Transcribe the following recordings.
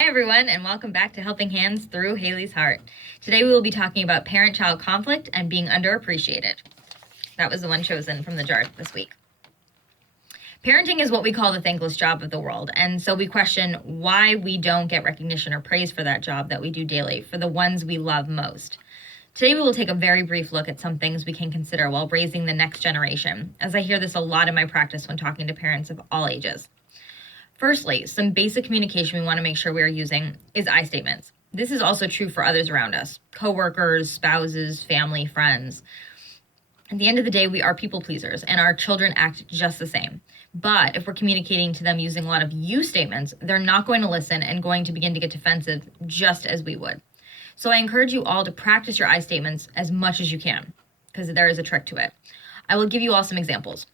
Hi everyone, and welcome back to Helping Hands through Haley's Heart. Today we will be talking about parent-child conflict and being underappreciated. That was the one chosen from the jar this week. Parenting is what we call the thankless job of the world, and so we question why we don't get recognition or praise for that job that we do daily, for the ones we love most. Today we will take a very brief look at some things we can consider while raising the next generation, as I hear this a lot in my practice when talking to parents of all ages. Firstly, some basic communication we want to make sure we are using is I statements. This is also true for others around us, coworkers, spouses, family, friends. At the end of the day, we are people pleasers, and our children act just the same. But if we're communicating to them using a lot of you statements, they're not going to listen and going to begin to get defensive just as we would. So I encourage you all to practice your I statements as much as you can, because there is a trick to it. I will give you all some examples.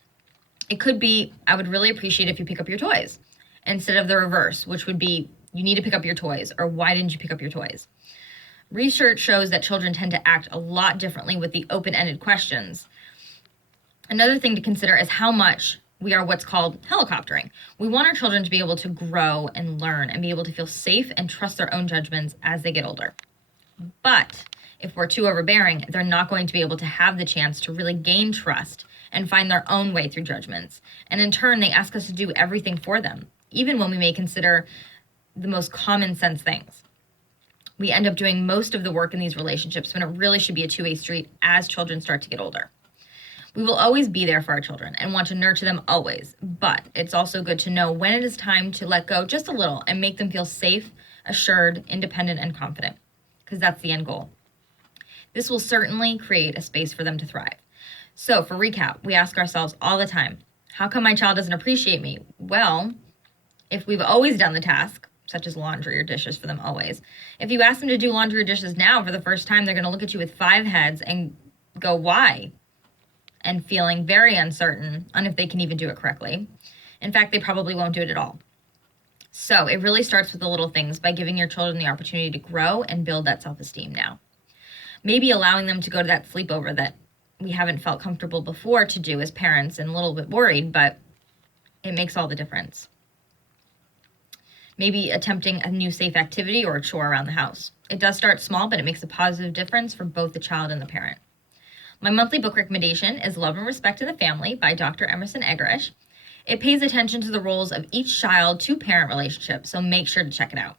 It could be, I would really appreciate if you pick up your toys, instead of the reverse, which would be, you need to pick up your toys, or why didn't you pick up your toys? Research shows that children tend to act a lot differently with the open-ended questions. Another thing to consider is how much we are what's called helicoptering. We want our children to be able to grow and learn and be able to feel safe and trust their own judgments as they get older. But if we're too overbearing, they're not going to be able to have the chance to really gain trust and find their own way through judgments. And in turn, they ask us to do everything for them, even when we may consider the most common sense things. We end up doing most of the work in these relationships when it really should be a two-way street as children start to get older. We will always be there for our children and want to nurture them always, but it's also good to know when it is time to let go just a little and make them feel safe, assured, independent, and confident, because that's the end goal. This will certainly create a space for them to thrive. So for recap, we ask ourselves all the time, how come my child doesn't appreciate me? Well, if we've always done the task, such as laundry or dishes for them always, if you ask them to do laundry or dishes now for the first time, they're going to look at you with 5 heads and go, why? And feeling very uncertain on if they can even do it correctly. In fact, they probably won't do it at all. So it really starts with the little things by giving your children the opportunity to grow and build that self-esteem now. Maybe allowing them to go to that sleepover that we haven't felt comfortable before to do as parents and a little bit worried, but it makes all the difference. Maybe attempting a new safe activity or a chore around the house. It does start small, but it makes a positive difference for both the child and the parent. My monthly book recommendation is Love and Respect in the Family by Dr. Emerson Eggerichs. It pays attention to the roles of each child-to-parent relationship, so make sure to check it out.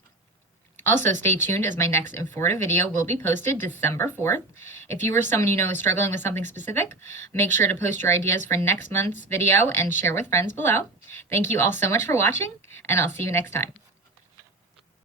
Also, stay tuned as my next informative video will be posted December 4th. If you or someone you know is struggling with something specific, make sure to post your ideas for next month's video and share with friends below. Thank you all so much for watching, and I'll see you next time.